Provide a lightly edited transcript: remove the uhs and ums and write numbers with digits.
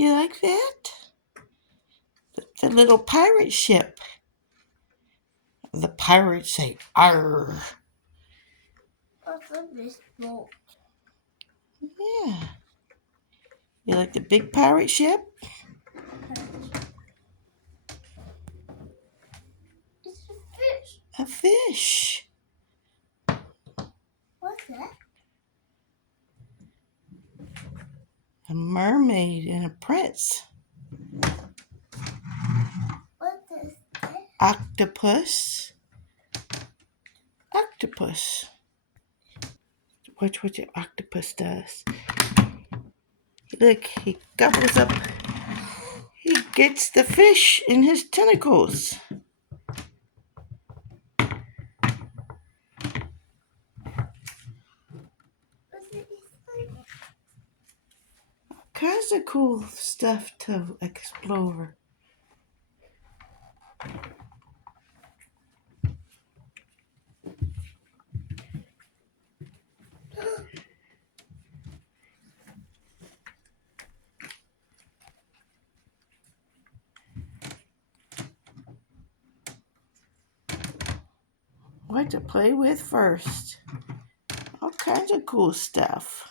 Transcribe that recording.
You like that? The little pirate ship. The pirates say, "Arr!" What's in this boat? Yeah. You like the big pirate ship? It's a fish. A fish. What's that? A mermaid and a prince. What is that? Octopus. Octopus. Watch what your octopus does. Look, he gobbles up. He gets the fish in his tentacles. What's it like? Kinds of cool stuff to explore. What to play with first. All kinds of cool stuff.